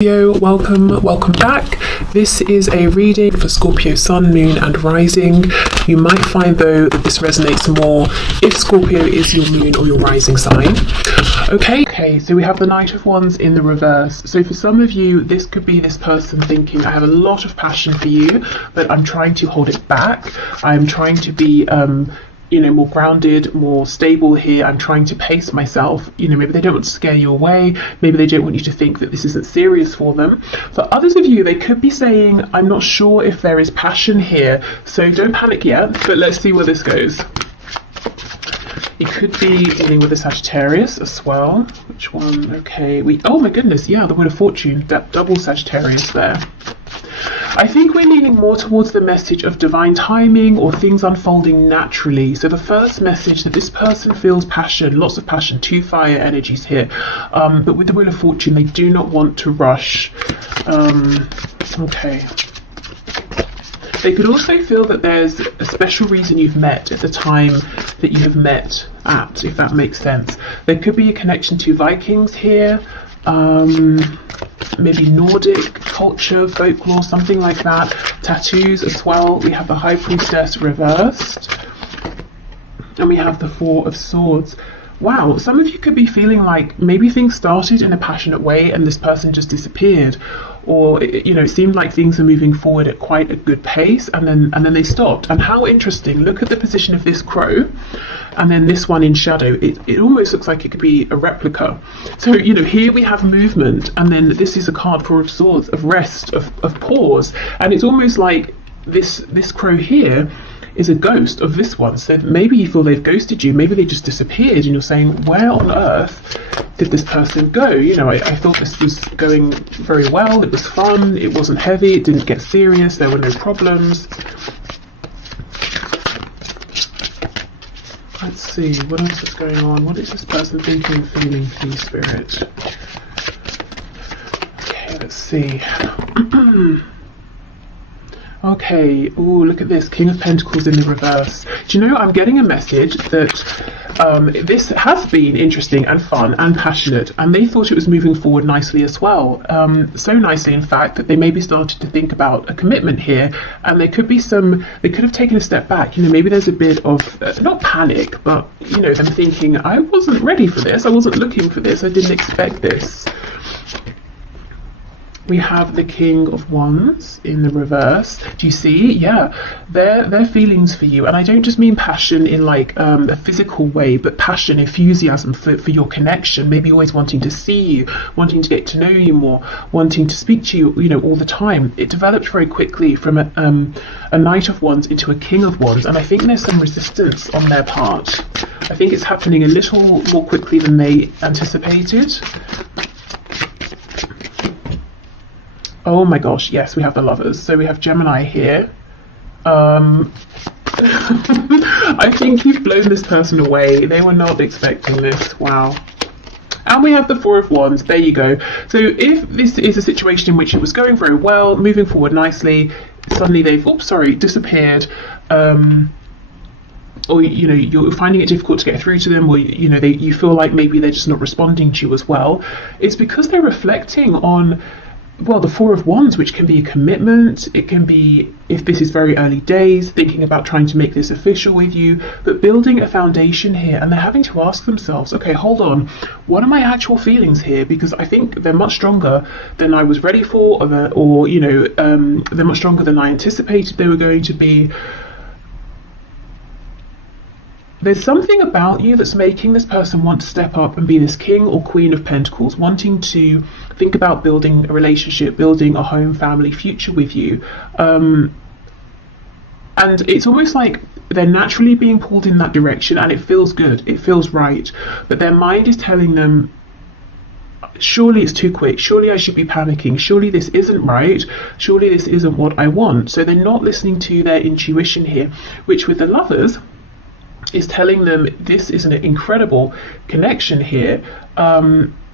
Welcome back. This is a reading for Scorpio Sun, Moon and Rising. You might find though that this resonates more if Scorpio is your moon or your rising sign. Okay, so we have the Knight of Wands in the reverse. So for some of you, this could be this person thinking, I have a lot of passion for you, but I'm trying to hold it back. I'm trying to be more grounded, more stable here. I'm trying to pace myself. Maybe they don't want to scare you away. Maybe they don't want you to think that this isn't serious for them. For others of you, they could be saying, I'm not sure if there is passion here. So don't panic yet, but let's see where this goes. You could be dealing with a Sagittarius as well. Which one? Okay, oh my goodness, yeah, the Wheel of Fortune, that double Sagittarius there. I think we're leaning more towards the message of divine timing or things unfolding naturally. So the first message that this person feels passion, lots of passion, two fire energies here. But with the Wheel of Fortune, they do not want to rush. Okay. They could also feel that there's a special reason you've met at the time that you have met at, if that makes sense. There could be a connection to Vikings here. Maybe Nordic culture, folklore, something like that. Tattoos as well. We have the High Priestess reversed. And we have the Four of Swords. Wow, some of you could be feeling like maybe things started in a passionate way and this person just disappeared. Or, it seemed like things are moving forward at quite a good pace and then they stopped. And how interesting, look at the position of this crow and then this one in shadow. It almost looks like it could be a replica. So, here we have movement and then this is a card, Four of Swords, of rest, of pause. And it's almost like this crow here is a ghost of this one. So maybe you feel they've ghosted you, maybe they just disappeared and you're saying, where on earth did this person go? I thought this was going very well, it was fun, it wasn't heavy, it didn't get serious, there were no problems. Let's see, what else is going on? What is this person thinking and feeling, please, Spirit? Okay, let's see. Okay, oh, look at this, King of Pentacles in the reverse. Do you know, I'm getting a message that this has been interesting and fun and passionate, and they thought it was moving forward nicely as well. So nicely, in fact, that they maybe started to think about a commitment here, and they could have taken a step back. Maybe there's a bit of, not panic, but, them thinking, I wasn't ready for this, I wasn't looking for this, I didn't expect this. We have the King of Wands in the reverse. Do you see? Yeah, their feelings for you. And I don't just mean passion in like a physical way, but passion, enthusiasm for your connection. Maybe always wanting to see you, wanting to get to know you more, wanting to speak to you, all the time. It developed very quickly from a Knight of Wands into a King of Wands. And I think there's some resistance on their part. I think it's happening a little more quickly than they anticipated. Oh my gosh, yes, we have the Lovers. So we have Gemini here. I think you've blown this person away. They were not expecting this. Wow. And we have the Four of Wands. There you go. So if this is a situation in which it was going very well, moving forward nicely, suddenly they've, disappeared. Or you're finding it difficult to get through to them, or you feel like maybe they're just not responding to you as well. It's because they're reflecting on, well, the Four of Wands, which can be a commitment. It can be, if this is very early days, thinking about trying to make this official with you, but building a foundation here. And they're having to ask themselves, okay, hold on, what are my actual feelings here? Because I think they're much stronger than I was ready for, they're much stronger than I anticipated they were going to be. There's something about you that's making this person want to step up and be this King or Queen of Pentacles, wanting to think about building a relationship, building a home, family, future with you. And it's almost like they're naturally being pulled in that direction, and it feels good, it feels right. But their mind is telling them, surely it's too quick, surely I should be panicking, surely this isn't right, surely this isn't what I want. So they're not listening to their intuition here, which with the Lovers is telling them this is an incredible connection here.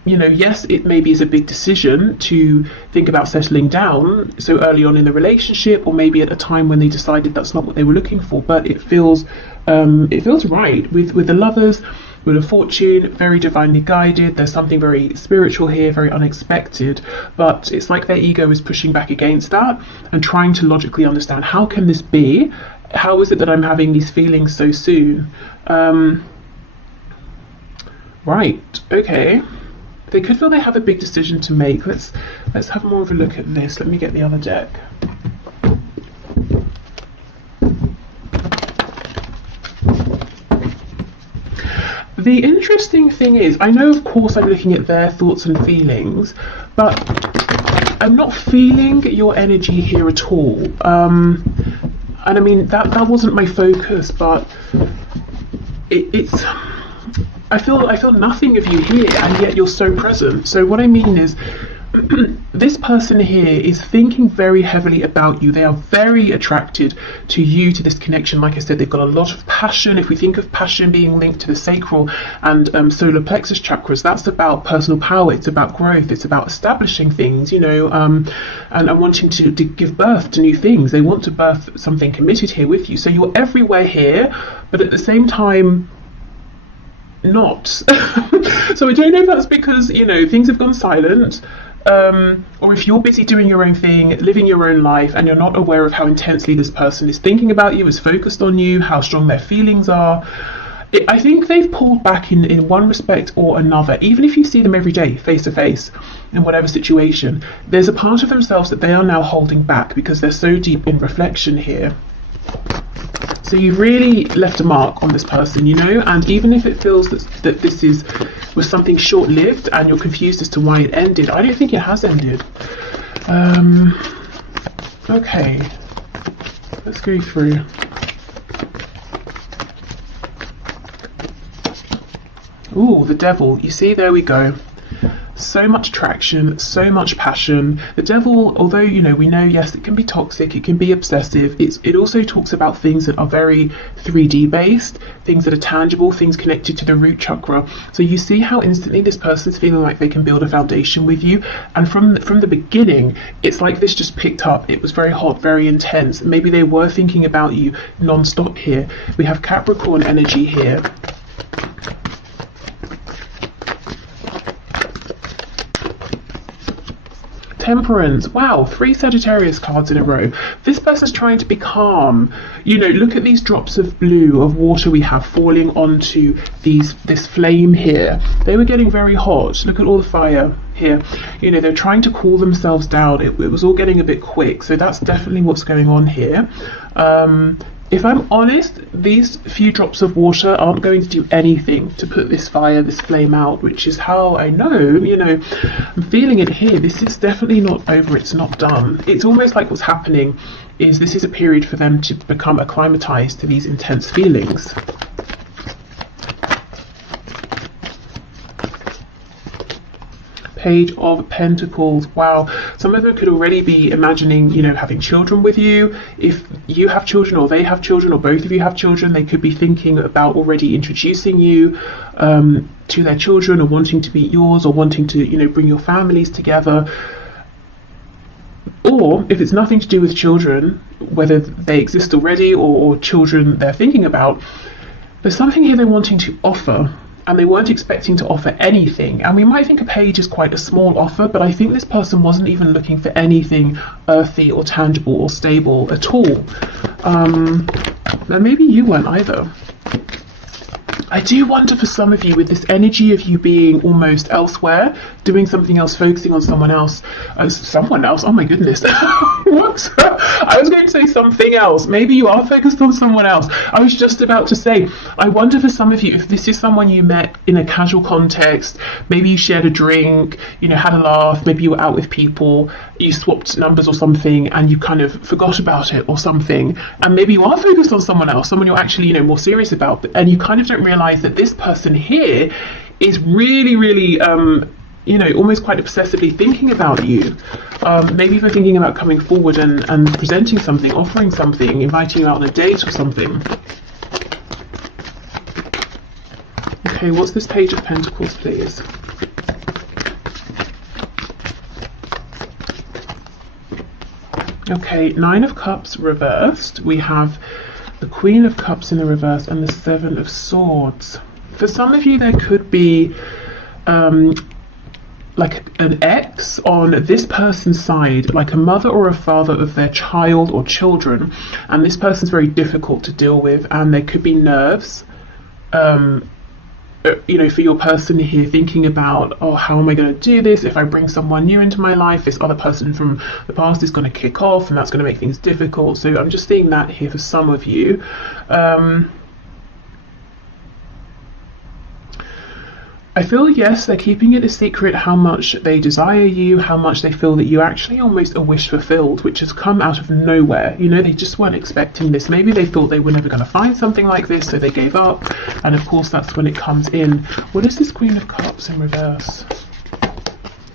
Yes, it maybe is a big decision to think about settling down so early on in the relationship, or maybe at a time when they decided that's not what they were looking for, but it feels right with the Lovers. Wheel of Fortune, very divinely guided. There's something very spiritual here, very unexpected, but it's like their ego is pushing back against that and trying to logically understand, how can this be? How is it that I'm having these feelings so soon? Right, okay. They could feel they have a big decision to make. Let's have more of a look at this. Let me get the other deck. The interesting thing is, I know of course I'm looking at their thoughts and feelings, but I'm not feeling your energy here at all. And I mean, that wasn't my focus, but it's I feel nothing of you here, and yet you're so present. So what I mean is, this person here is thinking very heavily about you. They are very attracted to you, to this connection. Like I said, they've got a lot of passion. If we think of passion being linked to the sacral and solar plexus chakras, that's about personal power. It's about growth. It's about establishing things, you know, and wanting to give birth to new things. They want to birth something committed here with you. So you're everywhere here, but at the same time, not. So I don't know if that's because, you know, things have gone silent, or if you're busy doing your own thing, living your own life, and you're not aware of how intensely this person is thinking about you, is focused on you, how strong their feelings are. I think they've pulled back in one respect or another. Even if you see them every day, face to face, in whatever situation, there's a part of themselves that they are now holding back because they're so deep in reflection here. So you've really left a mark on this person, you know, and even if it feels that this was something short-lived and you're confused as to why it ended, I don't think it has ended. Okay, let's go through. Ooh, the Devil. You see, there we go. So much traction, so much passion. The Devil, although, you know, we know, yes, it can be toxic, it can be obsessive, it also talks about things that are very 3D based, things that are tangible, things connected to the root chakra. So you see how instantly this person's feeling like they can build a foundation with you, and from the beginning, it's like this just picked up. It was very hot, very intense. Maybe they were thinking about you non-stop here. We have Capricorn energy here. Temperance. Wow, 3 Sagittarius cards in a row. This person's trying to be calm. You know, look at these drops of blue, of water we have falling onto this flame here. They were getting very hot. Look at all the fire here. You know, they're trying to cool themselves down. It was all getting a bit quick. So that's definitely what's going on here. If I'm honest, these few drops of water aren't going to do anything to put this fire, this flame out, which is how I know, you know, I'm feeling it here. This is definitely not over, it's not done. It's almost like what's happening is this is a period for them to become acclimatized to these intense feelings. Page of Pentacles. Wow, some of them could already be imagining, you know, having children with you. If you have children or they have children or both of you have children, they could be thinking about already introducing you to their children, or wanting to meet yours, or wanting to, you know, bring your families together. Or if it's nothing to do with children, whether they exist already or children they're thinking about, there's something here they're wanting to offer, and they weren't expecting to offer anything. And we might think a page is quite a small offer, but I think this person wasn't even looking for anything earthy or tangible or stable at all. And maybe you weren't either. I do wonder for some of you, with this energy of you being almost elsewhere, doing something else, focusing on someone else. Someone else? Oh my goodness. Whoops. I was going to say something else. Maybe you are focused on someone else. I was just about to say, I wonder for some of you, if this is someone you met in a casual context, maybe you shared a drink, you know, had a laugh, maybe you were out with people, you swapped numbers or something, and you kind of forgot about it or something, and maybe you are focused on someone else, someone you're actually, you know, more serious about, and you kind of don't realize that this person here is really, really, you know, almost quite obsessively thinking about you. Maybe even thinking about coming forward and presenting something, offering something, inviting you out on a date or something. Okay, what's this Page of Pentacles, please? Okay, 9 of Cups reversed. We have the Queen of Cups in the reverse and the 7 of Swords. For some of you, there could be like an ex on this person's side, like a mother or a father of their child or children, and this person's very difficult to deal with, and there could be nerves, you know, for your person here, thinking about, oh, how am I going to do this? If I bring someone new into my life, this other person from the past is going to kick off, and that's going to make things difficult. So I'm just seeing that here for some of you. I feel, yes, they're keeping it a secret how much they desire you, how much they feel that you actually almost a wish fulfilled, which has come out of nowhere. You know, they just weren't expecting this. Maybe they thought they were never going to find something like this, so they gave up. And of course, that's when it comes in. What is this Queen of Cups in reverse?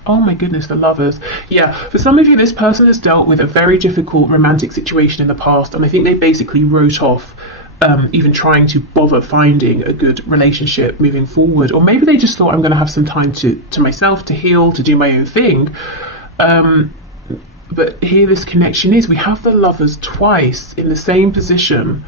Oh my goodness, the Lovers. Yeah, for some of you, this person has dealt with a very difficult romantic situation in the past, and I think they basically wrote off even trying to bother finding a good relationship moving forward. Or maybe they just thought, I'm going to have some time to myself, to heal, to do my own thing. But here this connection is, we have the Lovers twice in the same position.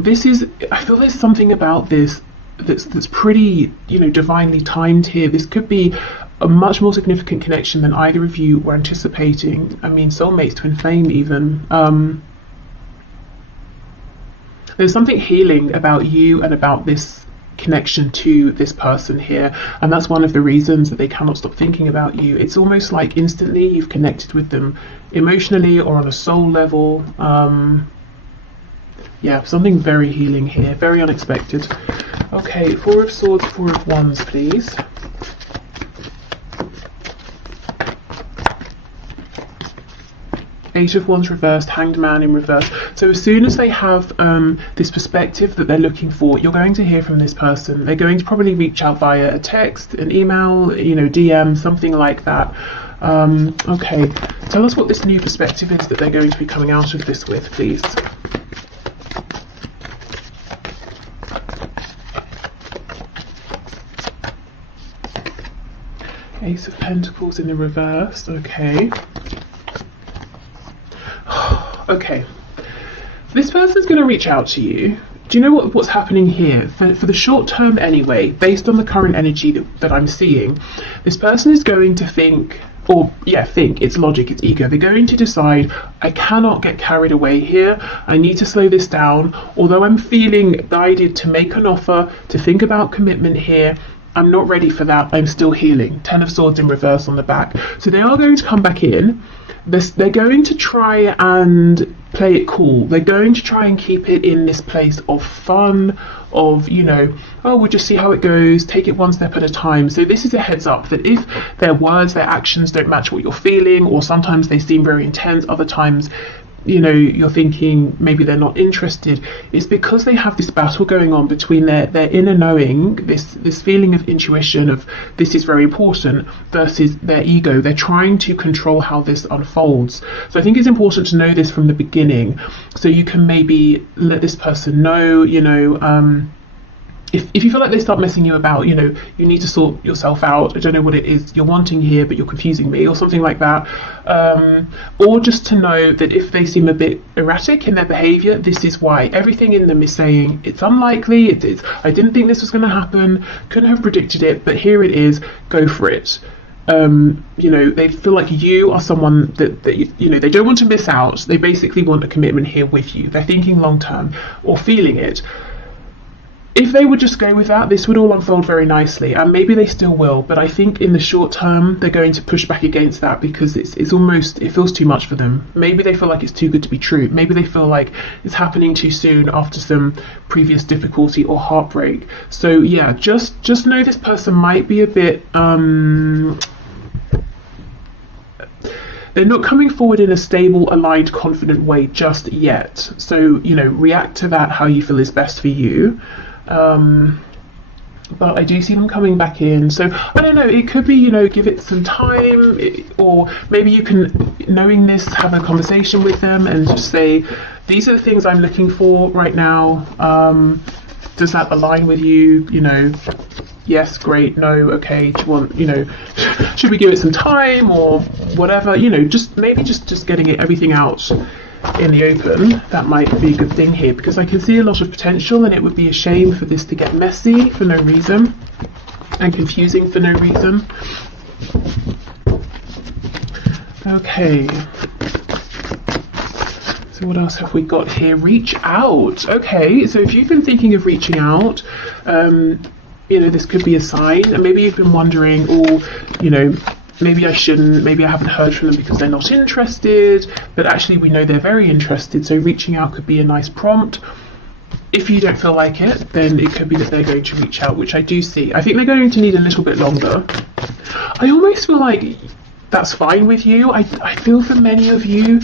This is, I feel there's something about this that's pretty, you know, divinely timed here. This could be a much more significant connection than either of you were anticipating. I mean, soulmates, twin flame even. There's something healing about you and about this connection to this person here, and that's one of the reasons that they cannot stop thinking about you. It's almost like instantly you've connected with them emotionally or on a soul level. Yeah, something very healing here, very unexpected. Okay, Four of Swords, Four of Wands, please. Eight of Wands reversed, Hanged Man in reverse. So as soon as they have this perspective that they're looking for, you're going to hear from this person. They're going to probably reach out via a text, an email, you know, DM, something like that. Okay, tell us what this new perspective is that they're going to be coming out of this with, please. Ace of Pentacles in the reverse, okay. Okay, this person's going to reach out to you. Do you know what's happening here? For the short term anyway, based on the current energy that I'm seeing, this person is going to think, it's logic, it's ego. They're going to decide, I cannot get carried away here. I need to slow this down. Although I'm feeling guided to make an offer, to think about commitment here, I'm not ready for that. I'm still healing. 10 of Swords in reverse on the back. So they are going to come back in. They're going to try and play it cool. They're going to try and keep it in this place of fun, of, you know, oh, we'll just see how it goes, take it one step at a time. So this is a heads up that if their words, their actions don't match what you're feeling, or sometimes they seem very intense, other times, you know, you're thinking maybe they're not interested, it's because they have this battle going on between their inner knowing, this feeling of intuition of this is very important, versus their ego. They're trying to control how this unfolds. So I think it's important to know this from the beginning, so you can maybe let this person know, you know, if you feel like they start messing you about, you know, you need to sort yourself out. I don't know what it is you're wanting here, but you're confusing me, or something like that. Or just to know that if they seem a bit erratic in their behavior, this is why. Everything in them is saying it's unlikely, I didn't think this was going to happen, couldn't have predicted it, but here it is, go for it. You know, they feel like you are someone that you know, they don't want to miss out. They basically want a commitment here with you. They're thinking long term, or feeling it. If they would just go with that, this would all unfold very nicely, and maybe they still will, but I think in the short term they're going to push back against that, because it's almost, it feels too much for them. Maybe they feel like it's too good to be true. Maybe they feel like it's happening too soon after some previous difficulty or heartbreak. So yeah, just know this person might be a bit they're not coming forward in a stable, aligned, confident way just yet. So, you know, react to that how you feel is best for you. But I do see them coming back in. So I don't know, it could be, you know, give it some time, or maybe you can, knowing this, have a conversation with them and just say, these are the things I'm looking for right now. Does that align with you? You know, yes, great, no, okay, do you want, you know, should we give it some time or whatever, you know, just maybe just getting everything out in the open, that might be a good thing here, because I can see a lot of potential, and it would be a shame for this to get messy for no reason and confusing for no reason. Okay, so what else have we got here? Reach out. Okay, so if you've been thinking of reaching out, you know, this could be a sign, and maybe you've been wondering, oh, you know, maybe I shouldn't, maybe I haven't heard from them because they're not interested, but actually we know they're very interested, so reaching out could be a nice prompt. If you don't feel like it, then it could be that they're going to reach out, which I do see. I think they're going to need a little bit longer. I almost feel like that's fine with you. I feel for many of you,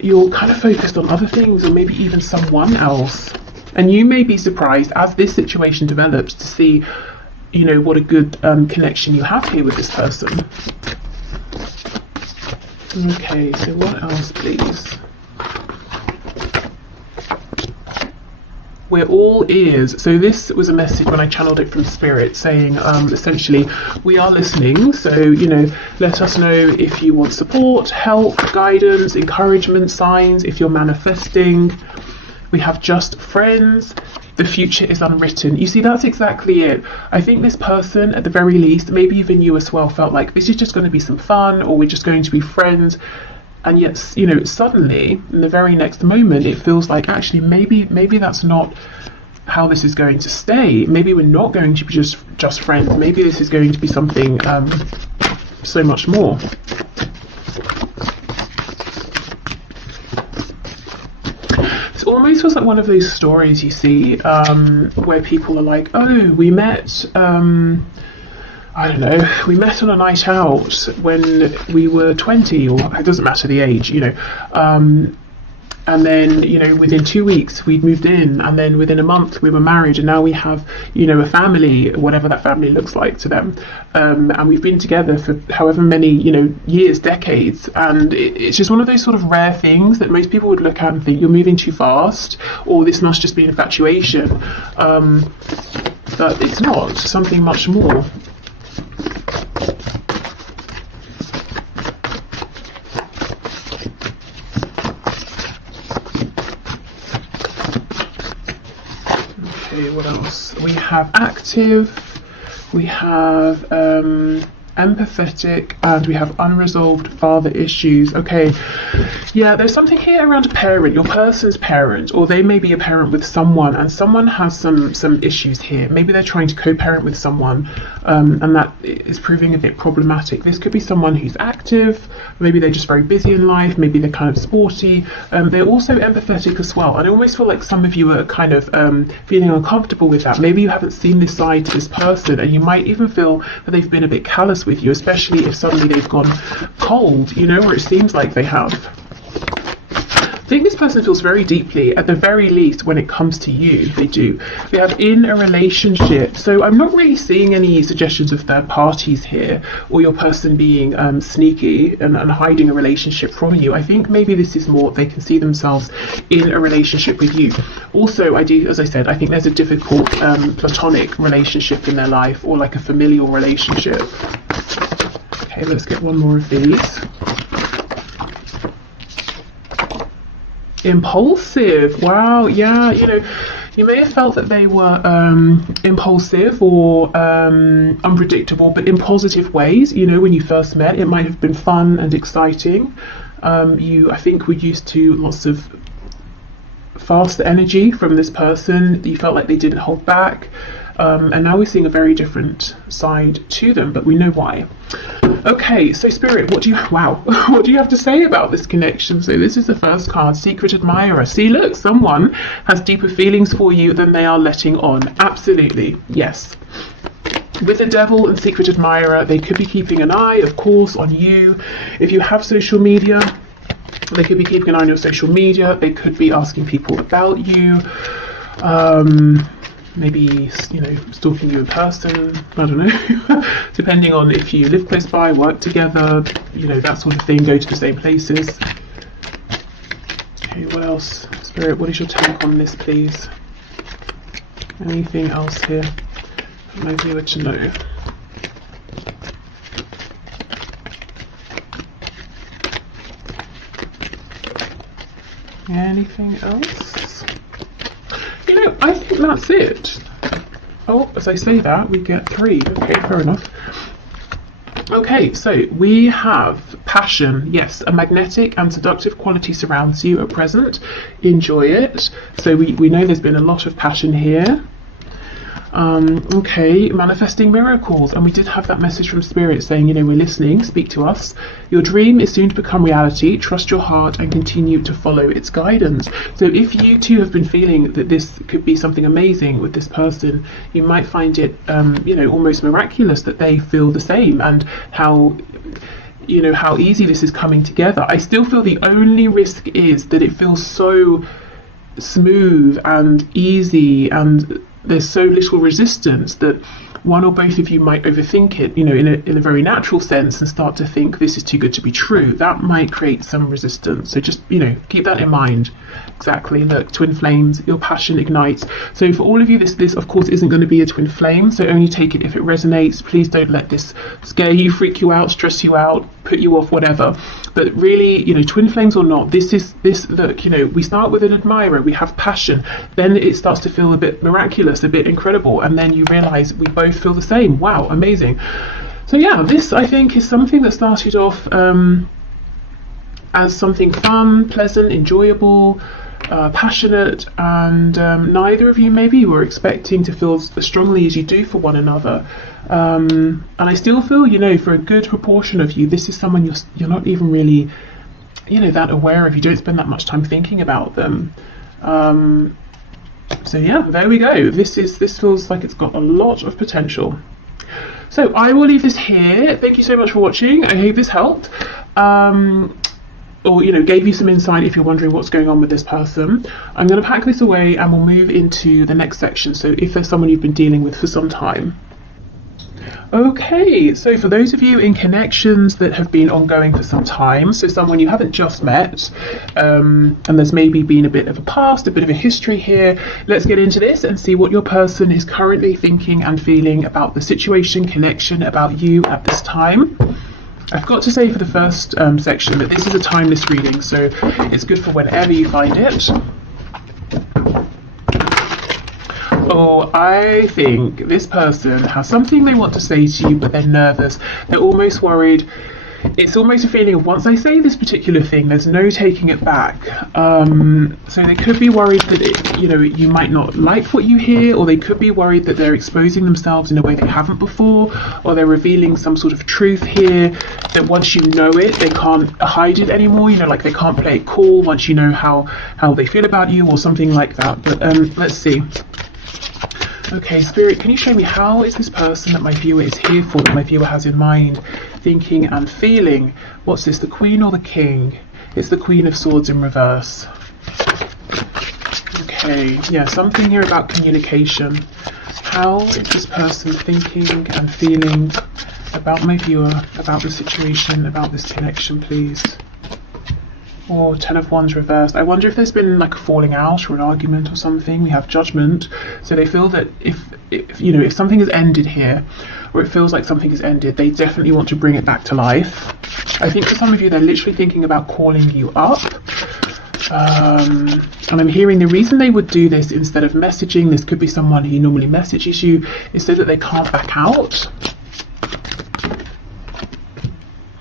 you're kind of focused on other things, or maybe even someone else. And you may be surprised as this situation develops to see, you know, what a good connection you have here with this person. Okay, so what else, please? We're all ears. So this was a message when I channeled it from Spirit, saying essentially, we are listening. So, you know, let us know if you want support, help, guidance, encouragement, signs, if you're manifesting. We have just friends. The future is unwritten. You see, that's exactly it. I think this person, at the very least, maybe even you as well, felt like this is just going to be some fun, or we're just going to be friends. And yet, you know, suddenly, in the very next moment, it feels like actually maybe that's not how this is going to stay. Maybe we're not going to be just friends. Maybe this is going to be something so much more. It almost feels like one of those stories you see where people are like, oh, we met, I don't know, we met on a night out when we were 20, or it doesn't matter the age, you know, and then, you know, within 2 weeks we'd moved in, and then within a month we were married, and now we have, you know, a family, whatever that family looks like to them, and we've been together for however many, you know, years, decades, and it's just one of those sort of rare things that most people would look at and think you're moving too fast, or this must just be infatuation, but it's not. Something much more. What else? We have active, we have empathetic, and we have unresolved father issues. Okay, yeah, there's something here around a parent, your person's parent, or they may be a parent with someone, and someone has some issues here. Maybe they're trying to co-parent with someone, and that is proving a bit problematic. This could be someone who's active, maybe they're just very busy in life, maybe they're kind of sporty, they're also empathetic as well, and I almost feel like some of you are kind of feeling uncomfortable with that. Maybe you haven't seen this side to this person, and you might even feel that they've been a bit callous with you, especially if suddenly they've gone cold, you know, or it seems like they have. I think this person feels very deeply, at the very least, when it comes to you, they do. They have in a relationship, so I'm not really seeing any suggestions of third parties here, or your person being sneaky and hiding a relationship from you. I think maybe this is more they can see themselves in a relationship with you. Also, I do, as I said, I think there's a difficult platonic relationship in their life, or like a familial relationship. Okay, let's get one more of these. Impulsive. Wow, yeah, you know, you may have felt that they were impulsive or unpredictable, but in positive ways. You know, when you first met, it might have been fun and exciting. You, I think, were used to lots of fast energy from this person. You felt like they didn't hold back. And now we're seeing a very different side to them, but we know why. Okay, so Spirit, what do you have to say about this connection? So this is the first card, Secret Admirer. See, look, someone has deeper feelings for you than they are letting on. Absolutely, yes. With the Devil and Secret Admirer, they could be keeping an eye, of course, on you. If you have social media, they could be keeping an eye on your social media. They could be asking people about you. Maybe, you know, stalking you in person, I don't know, depending on if you live close by, work together, you know, that sort of thing, go to the same places. Okay, what else? Spirit, what is your take on this, please? Anything else here that my viewer to know? Anything else? You know, I think that's it. Oh, as I say that, we get 3. Okay, fair enough. Okay, so we have passion. Yes, a magnetic and seductive quality surrounds you at present. Enjoy it. So we know there's been a lot of passion here. Okay, manifesting miracles, and we did have that message from Spirit saying, you know, we're listening, speak to us. Your dream is soon to become reality. Trust your heart and continue to follow its guidance. So if you too have been feeling that this could be something amazing with this person, you might find it, you know, almost miraculous that they feel the same, and how, you know, how easy this is coming together. I still feel the only risk is that it feels so smooth and easy, and there's so little resistance that one or both of you might overthink it, you know, in a very natural sense, and start to think this is too good to be true. That might create some resistance. So just, you know, keep that in mind. Exactly. Look, twin flames, your passion ignites. So for all of you, this of course isn't going to be a twin flame, so only take it if it resonates. Please don't let this scare you, freak you out, stress you out, put you off, whatever. But really, you know, twin flames or not, this look, you know, we start with an admirer, we have passion, then it starts to feel a bit miraculous, a bit incredible, and then you realize we both feel the same. Wow, amazing. So yeah, this I think is something that started off as something fun, pleasant, enjoyable, passionate, and neither of you maybe were expecting to feel as strongly as you do for one another. And I still feel, you know, for a good proportion of you, this is someone you're not even really, you know, that aware of. You don't spend that much time thinking about them. So yeah, there we go. This feels like it's got a lot of potential. So I will leave this here. Thank you so much for watching. I hope this helped. Or, you know, gave you some insight if you're wondering what's going on with this person. I'm going to pack this away and we'll move into the next section. So if there's someone you've been dealing with for some time. Okay, so for those of you in connections that have been ongoing for some time, so someone you haven't just met, and there's maybe been a bit of a past, a bit of a history here, let's get into this and see what your person is currently thinking and feeling about the situation, connection, about you at this time. I've got to say for the first section that this is a timeless reading, so it's good for whenever you find it. Oh, I think this person has something they want to say to you, but they're nervous. They're almost worried. It's almost a feeling of, once I say this particular thing, there's no taking it back. So they could be worried that you know, you might not like what you hear, or they could be worried that they're exposing themselves in a way they haven't before, or they're revealing some sort of truth here that once you know it, they can't hide it anymore. You know, like they can't play it cool once you know how they feel about you, or something like that. But let's see. Okay, Spirit, can you show me how is this person that my viewer is here for, that my viewer has in mind, thinking and feeling? What's this, the Queen or the King? It's the Queen of Swords in reverse. Okay, yeah, something here about communication. How is this person thinking and feeling about my viewer, about the situation, about this connection, please? Or 10 of Wands reversed. I wonder if there's been like a falling out or an argument or something. We have Judgment. So they feel that if you know, if something has ended here, or it feels like something has ended, they definitely want to bring it back to life. I think for some of you, they're literally thinking about calling you up. And I'm hearing the reason they would do this instead of messaging, this could be someone who normally messages you, is so that they can't back out.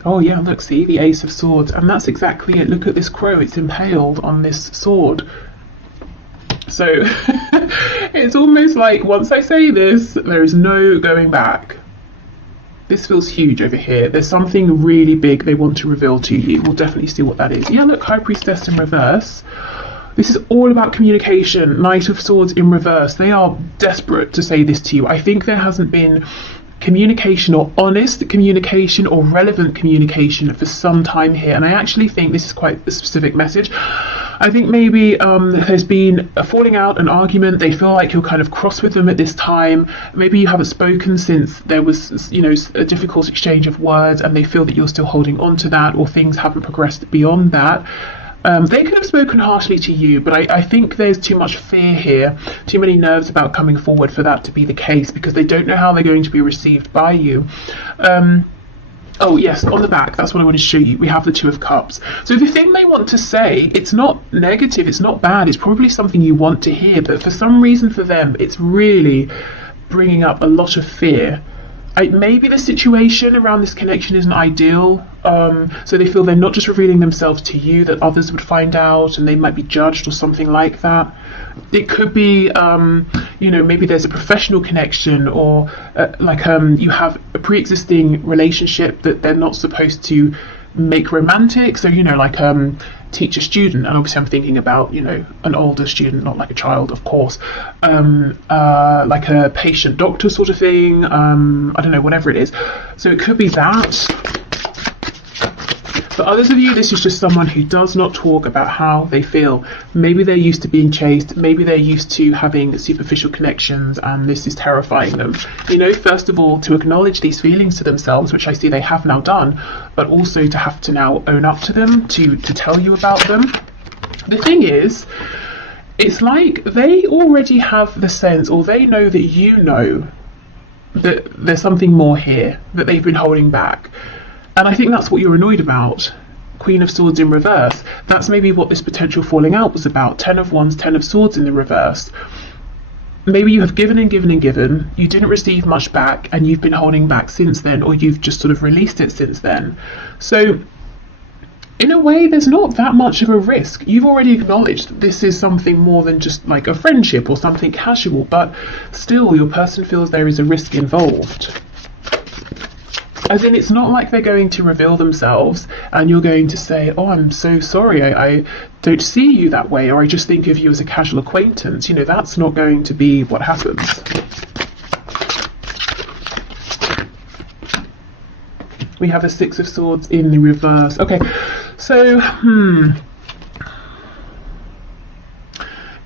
Oh yeah, look, see, the Ace of Swords, and that's exactly it. Look at this crow, it's impaled on this sword. So it's almost like, once I say this, there is no going back. This feels huge over here. There's something really big they want to reveal to you. We'll definitely see what that is. Yeah, look, High Priestess in reverse. This is all about communication. Knight of Swords in reverse. They are desperate to say this to you. I think there hasn't been communication, or honest communication, or relevant communication for some time here, and I actually think this is quite a specific message. I think maybe there's been a falling out, an argument. They feel like you're kind of cross with them at this time. Maybe you haven't spoken since there was, you know, a difficult exchange of words, and they feel that you're still holding on to that, or things haven't progressed beyond that. They could have spoken harshly to you, but I think there's too much fear here, too many nerves about coming forward for that to be the case, because they don't know how they're going to be received by you. Oh yes, on the back, that's what I wanted to show you. We have the Two of Cups. So the thing they want to say, it's not negative, it's not bad, it's probably something you want to hear, but for some reason for them, it's really bringing up a lot of fear. Maybe the situation around this connection isn't ideal, so they feel they're not just revealing themselves to you, that others would find out and they might be judged or something like that. It could be, maybe there's a professional connection, or you have a pre-existing relationship that they're not supposed to make romantic. So, teacher student, and obviously I'm thinking about, an older student, not like a child, of course, like a patient doctor sort of thing, I don't know, whatever it is. So it could be that. For others of you, this is just someone who does not talk about how they feel. Maybe they're used to being chased, maybe they're used to having superficial connections, and this is terrifying them. First of all, to acknowledge these feelings to themselves, which I see they have now done, but also to have to now own up to them, to tell you about them. The thing is, it's like they already have the sense, or they know that you know that there's something more here, that they've been holding back. And I think that's what you're annoyed about. Queen of Swords in reverse. That's maybe what this potential falling out was about. 10 of Wands, 10 of Swords in the reverse. Maybe you have given and given and given. You didn't receive much back, and you've been holding back since then, or you've just sort of released it since then. So in a way, there's not that much of a risk. You've already acknowledged that this is something more than just like a friendship or something casual, but still your person feels there is a risk involved. As in, it's not like they're going to reveal themselves and you're going to say, oh, I'm so sorry, I don't see you that way, or I just think of you as a casual acquaintance. That's not going to be what happens. We have a Six of Swords in the reverse. Okay, so,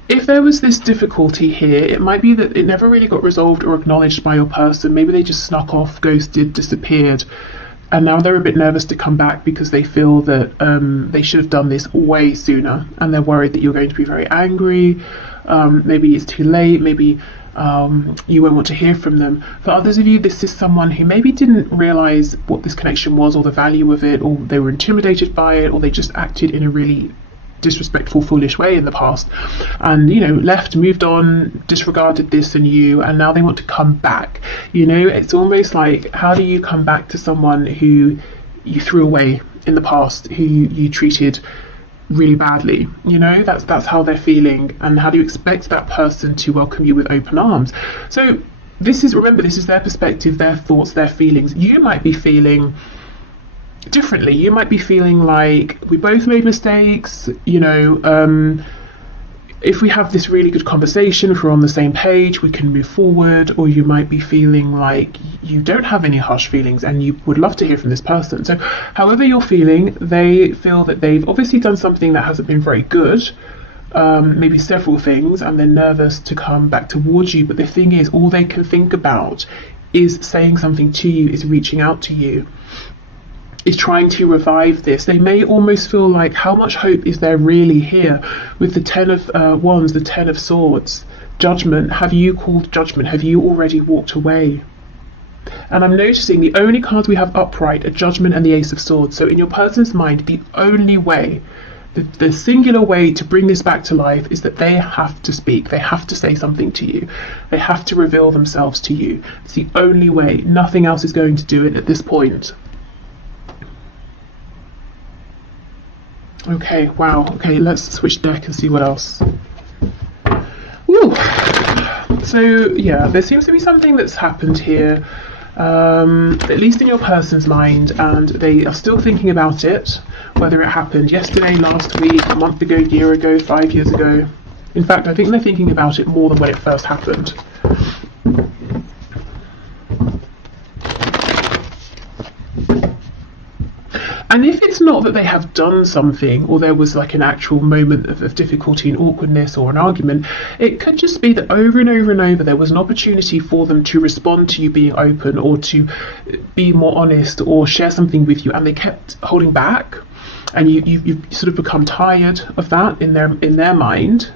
if there was this difficulty here, it might be that it never really got resolved or acknowledged by your person. Maybe they just snuck off, ghosted, disappeared, and now they're a bit nervous to come back because they feel that they should have done this way sooner, and they're worried that you're going to be very angry. Maybe it's too late, maybe you won't want to hear from them. For others of you, this is someone who maybe didn't realise what this connection was or the value of it, or they were intimidated by it, or they just acted in a really disrespectful, foolish way in the past, and left, moved on, disregarded this and you, and now they want to come back. It's almost like, how do you come back to someone who you threw away in the past, who you treated really badly? That's how they're feeling, and how do you expect that person to welcome you with open arms? So remember, this is their perspective, their thoughts, their feelings. You might be feeling differently. You might be feeling like, we both made mistakes, if we have this really good conversation, if we're on the same page, we can move forward. Or you might be feeling like you don't have any harsh feelings and you would love to hear from this person. So however you're feeling, they feel that they've obviously done something that hasn't been very good, maybe several things, and they're nervous to come back towards you. But the thing is, all they can think about is saying something to you, is reaching out to you, is trying to revive this. They may almost feel like, how much hope is there really here? With the 10 of Wands, the 10 of Swords, Judgment. Have you called judgment? Have you already walked away? And I'm noticing the only cards we have upright are Judgment and the Ace of Swords. So in your person's mind, the only way, the singular way to bring this back to life is that they have to speak. They have to say something to you. They have to reveal themselves to you. It's the only way. Nothing else is going to do it at this point. Okay, wow. Okay, let's switch deck and see what else. Woo. So yeah, there seems to be something that's happened here, at least in your person's mind, and they are still thinking about it, whether it happened yesterday, last week, a month ago, year ago, 5 years ago. In fact, I think they're thinking about it more than when it first happened. And if it's not that they have done something, or there was like an actual moment of difficulty and awkwardness or an argument, it could just be that over and over and over there was an opportunity for them to respond to you being open, or to be more honest, or share something with you, and they kept holding back, and you've sort of become tired of that in their mind.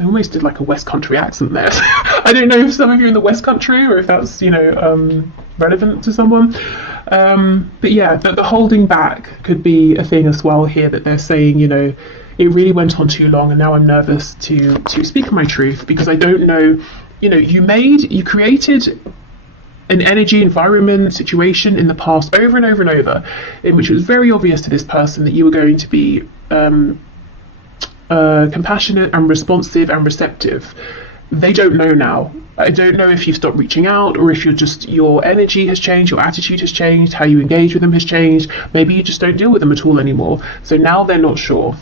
I almost did like a West Country accent there. I don't know if some of you are in the West Country or if that's, you know, relevant to someone. But yeah, the holding back could be a thing as well here, that they're saying, you know, it really went on too long and now I'm nervous to speak my truth, because I don't know, you know, you created an energy, environment, situation in the past over and over and over, in which it was very obvious to this person that you were going to be compassionate and responsive and receptive. They don't know now. I don't know if you've stopped reaching out, or if your energy has changed, your attitude has changed, how you engage with them has changed. Maybe you just don't deal with them at all anymore. So now they're not sure.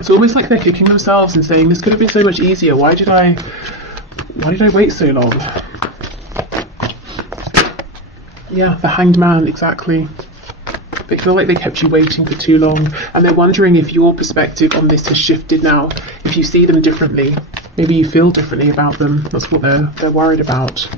It's almost like they're kicking themselves and saying, this could have been so much easier. Why did I wait so long? Yeah, the Hanged Man, exactly. They feel like they kept you waiting for too long, and they're wondering if your perspective on this has shifted now, if you see them differently. Maybe you feel differently about them. That's what they're worried about.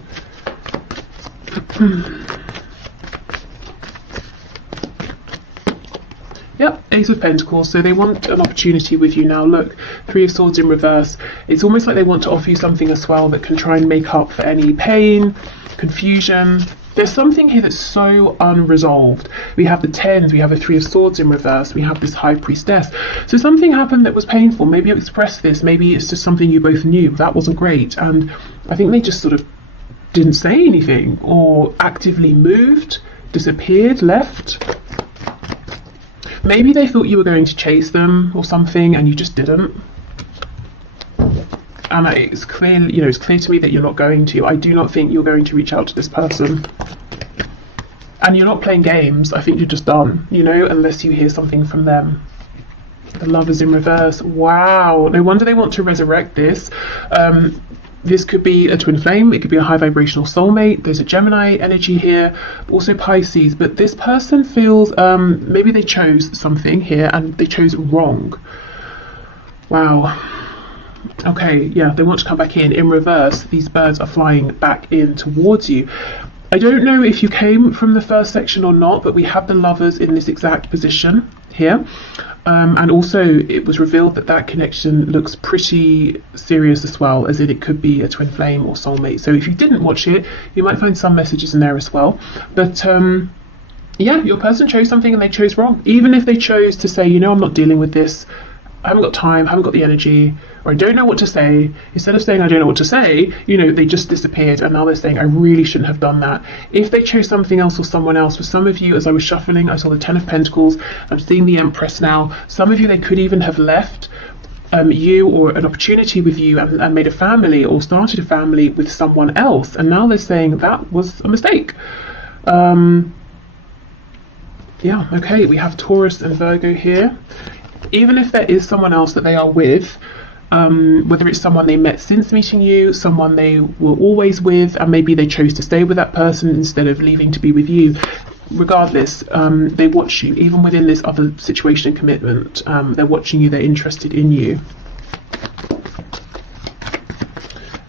Yep, Ace of Pentacles. So they want an opportunity with you now. Look, Three of Swords in reverse. It's almost like they want to offer you something as well that can try and make up for any pain, confusion. There's something here that's so unresolved. We have the Tens, we have the Three of Swords in reverse, we have this High Priestess. So something happened that was painful. Maybe you expressed this, maybe it's just something you both knew. That wasn't great. And I think they just sort of didn't say anything, or actively moved, disappeared, left. Maybe they thought you were going to chase them or something and you just didn't. And it's clear, you know, it's clear to me that you're not going to. I do not think you're going to reach out to this person. And you're not playing games. I think you're just done, you know, unless you hear something from them. The Lovers in reverse. Wow. No wonder they want to resurrect this. This could be a twin flame. It could be a high vibrational soulmate. There's a Gemini energy here, also Pisces. But this person feels maybe they chose something here and they chose wrong. Wow. Okay, yeah, they want to come back in. In reverse, these birds are flying back in towards you. I don't know if you came from the first section or not, but we have the Lovers in this exact position here. And also it was revealed that that connection looks pretty serious as well, as in it could be a twin flame or soulmate. So if you didn't watch it, you might find some messages in there as well. But yeah, your person chose something and they chose wrong. Even if they chose to say, you know, I'm not dealing with this, I haven't got time, haven't got the energy, or I don't know what to say. Instead of saying I don't know what to say, you know, they just disappeared, and now they're saying I really shouldn't have done that. If they chose something else or someone else, for some of you, as I was shuffling, I saw the Ten of Pentacles, I'm seeing the Empress now. Some of you, they could even have left you or an opportunity with you and made a family or started a family with someone else, and now they're saying that was a mistake. Yeah, okay, we have Taurus and Virgo here. Even if there is someone else that they are with, whether it's someone they met since meeting you, someone they were always with, and maybe they chose to stay with that person instead of leaving to be with you, regardless, they watch you. Even within this other situation and commitment, they're watching you, they're interested in you.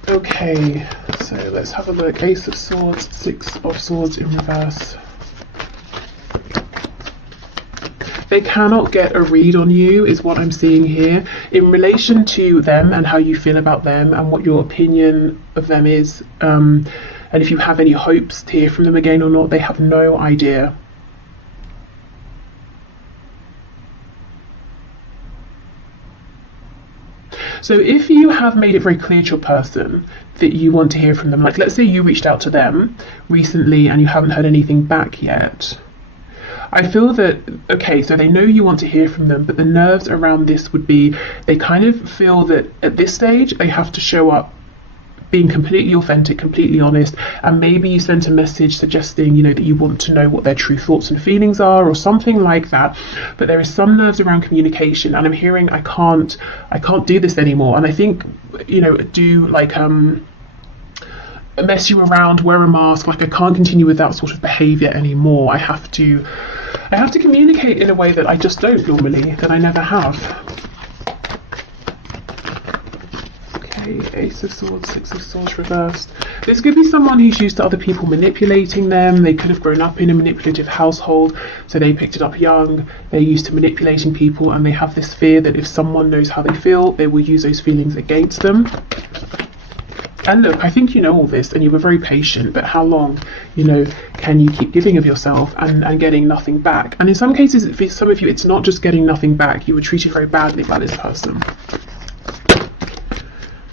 Okay, so let's have a look. Ace of Swords, Six of Swords in reverse. They cannot get a read on you, is what I'm seeing here, in relation to them and how you feel about them and what your opinion of them is. And if you have any hopes to hear from them again or not, they have no idea. So if you have made it very clear to your person that you want to hear from them, like let's say you reached out to them recently and you haven't heard anything back yet, I feel that, okay, so they know you want to hear from them, but the nerves around this would be, they kind of feel that at this stage they have to show up being completely authentic, completely honest, and maybe you sent a message suggesting, you know, that you want to know what their true thoughts and feelings are or something like that. But there is some nerves around communication, and I'm hearing I can't do this anymore. And I think, you know, do like mess you around, wear a mask, like I can't continue with that sort of behavior anymore. I have to communicate in a way that I just don't normally, that I never have. Okay, Ace of Swords, Six of Swords reversed. This could be someone who's used to other people manipulating them. They could have grown up in a manipulative household, so they picked it up young. They're used to manipulating people, and they have this fear that if someone knows how they feel, they will use those feelings against them. And look, I think you know all this and you were very patient, but how long, can you keep giving of yourself and getting nothing back? And in some cases, for some of you, it's not just getting nothing back. You were treated very badly by this person.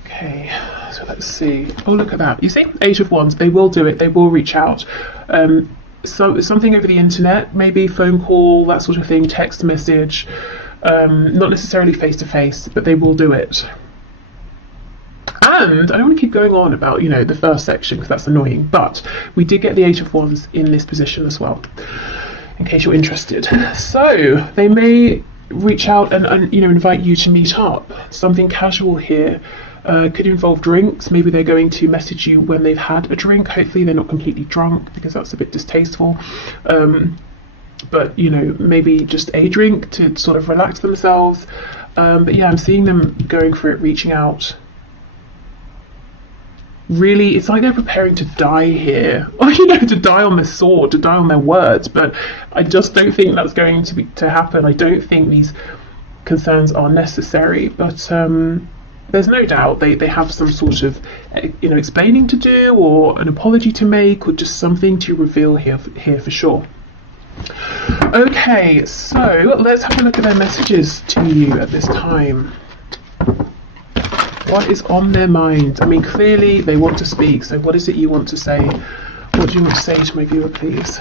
Okay, so let's see. Oh, look at that. You see, 8 of Wands. They will do it. They will reach out. So something over the internet, maybe phone call, that sort of thing, text message, not necessarily face to face, but they will do it. And I don't want to keep going on about, the first section because that's annoying, but we did get the 8 of Wands in this position as well, in case you're interested. So they may reach out and invite you to meet up. Something casual here. Could involve drinks. Maybe they're going to message you when they've had a drink. Hopefully they're not completely drunk, because that's a bit distasteful. But maybe just a drink to sort of relax themselves. But yeah, I'm seeing them going for it, reaching out. Really, it's like they're preparing to die here, or to die on their sword, to die on their words. But I just don't think that's going to happen. I don't think these concerns are necessary. But there's no doubt they have some sort of explaining to do, or an apology to make, or just something to reveal here for sure. Okay, so let's have a look at their messages to you at this time. What is on their mind? I mean, clearly they want to speak, so what is it you want to say? What do you want to say to my viewer, please?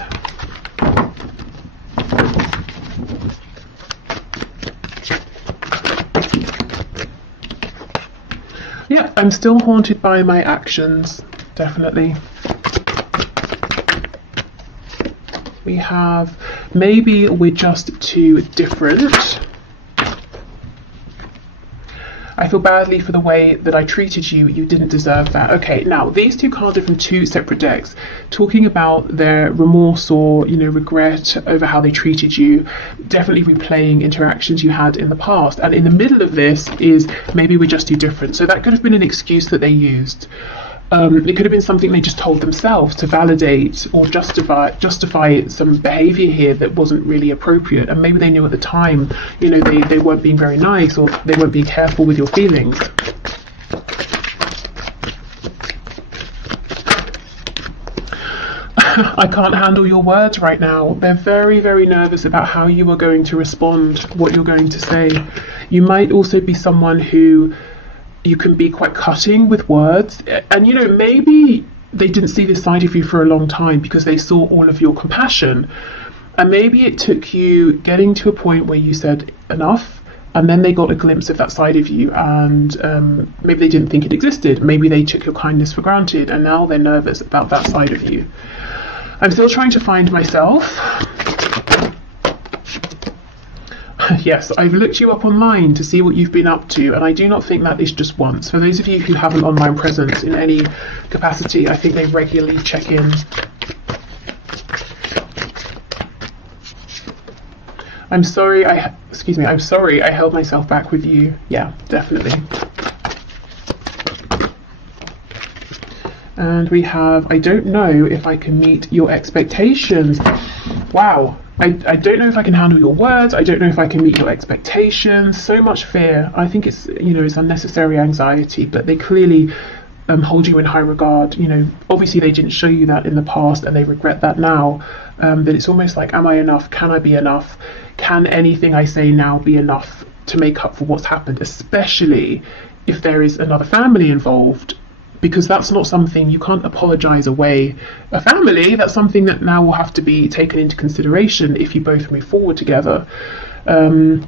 Yeah, I'm still haunted by my actions, definitely. We have, maybe we're just too different. I feel badly for the way that I treated you. You didn't deserve that. Okay, now these 2 cards are from 2 separate decks, talking about their remorse or regret over how they treated you, definitely replaying interactions you had in the past. And in the middle of this is maybe we're just too different. So that could have been an excuse that they used. It could have been something they just told themselves to validate or justify some behavior here that wasn't really appropriate, and maybe they knew at the time they weren't being very nice, or they weren't being careful with your feelings. I can't handle your words right now. They're very, very nervous about how you are going to respond, what you're going to say. You might also be someone who you can be quite cutting with words, and maybe they didn't see this side of you for a long time because they saw all of your compassion, and maybe it took you getting to a point where you said enough, and then they got a glimpse of that side of you, and maybe they didn't think it existed. Maybe they took your kindness for granted, and now they're nervous about that side of you. I'm still trying to find myself. Yes, I've looked you up online to see what you've been up to, and I do not think that is just once. For those of you who have an online presence in any capacity, I think they regularly check in. I'm sorry I held myself back with you. Yeah, definitely. And we have, I don't know if I can meet your expectations. Wow. I don't know if I can handle your words. I don't know if I can meet your expectations. So much fear. I think it's, it's unnecessary anxiety, but they clearly hold you in high regard. Obviously they didn't show you that in the past, and they regret that now. That it's almost like, am I enough? Can I be enough? Can anything I say now be enough to make up for what's happened? Especially if there is another family involved. Because that's not something, you can't apologize away a family. That's something that now will have to be taken into consideration if you both move forward together. But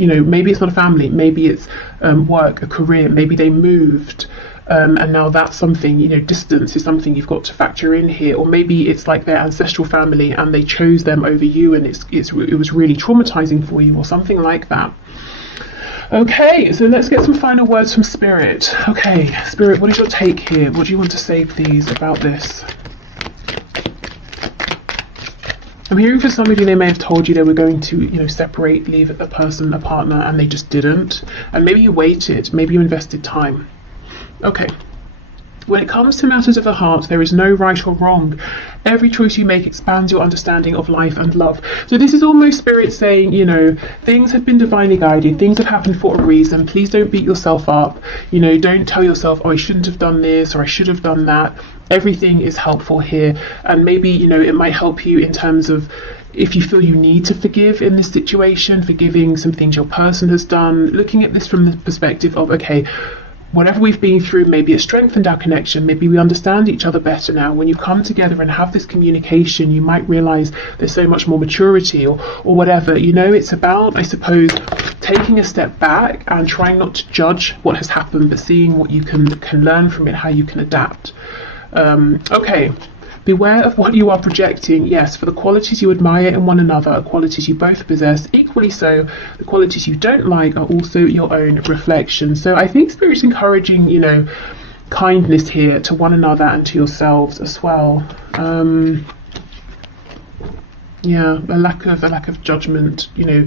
maybe it's not a family, maybe it's work, a career, maybe they moved, and now that's something, distance is something you've got to factor in here. Or maybe it's like their ancestral family and they chose them over you, and it was really traumatizing for you, or something like that. Okay, so let's get some final words from Spirit. Okay, Spirit, what is your take here? What do you want to say, please, about this? I'm hearing for some of you, they may have told you they were going to, separate, leave a person, a partner, and they just didn't. And maybe you waited, maybe you invested time. Okay. When it comes to matters of the heart, there is no right or wrong. Every choice you make expands your understanding of life and love. So this is almost Spirit saying, you know, things have been divinely guided, things have happened for a reason. Please don't beat yourself up. You know, don't tell yourself, oh, I shouldn't have done this or I should have done that. Everything is helpful here. And maybe, you know, it might help you in terms of if you feel you need to forgive in this situation, forgiving some things your person has done, looking at this from the perspective of, okay, whatever we've been through, maybe it strengthened our connection, maybe we understand each other better now. When you come together and have this communication, you might realize there's so much more maturity or whatever. You know, it's about, I suppose, taking a step back and trying not to judge what has happened, but seeing what you can learn from it, how you can adapt. Okay. Beware of what you are projecting. Yes, for the qualities you admire in one another are qualities you both possess. Equally so, the qualities you don't like are also your own reflection. So I think Spirit's encouraging, you know, kindness here to one another and to yourselves as well. Yeah, a lack of judgment. You know,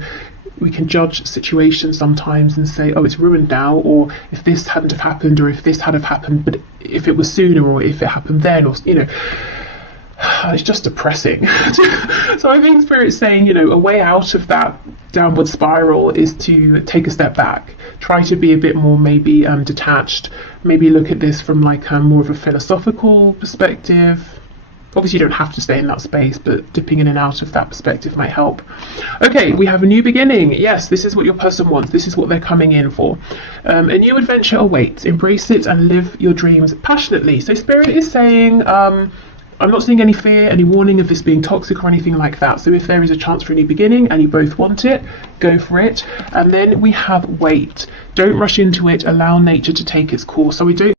we can judge situations sometimes and say, oh, it's ruined now, or if this hadn't have happened, or if this had have happened, but if it was sooner, or if it happened then, or, you know, it's just depressing. So I think Spirit's saying, you know, a way out of that downward spiral is to take a step back, try to be a bit more maybe detached, maybe look at this from like more of a philosophical perspective. Obviously you don't have to stay in that space, but dipping in and out of that perspective might help. Okay, we have a new beginning. Yes, this is what your person wants. This is what they're coming in for. A new adventure awaits. Embrace it and live your dreams passionately. So Spirit is saying, I'm not seeing any fear, any warning of this being toxic or anything like that. So if there is a chance for a new beginning and you both want it, go for it. And then we have wait. Don't rush into it. Allow nature to take its course. So we don't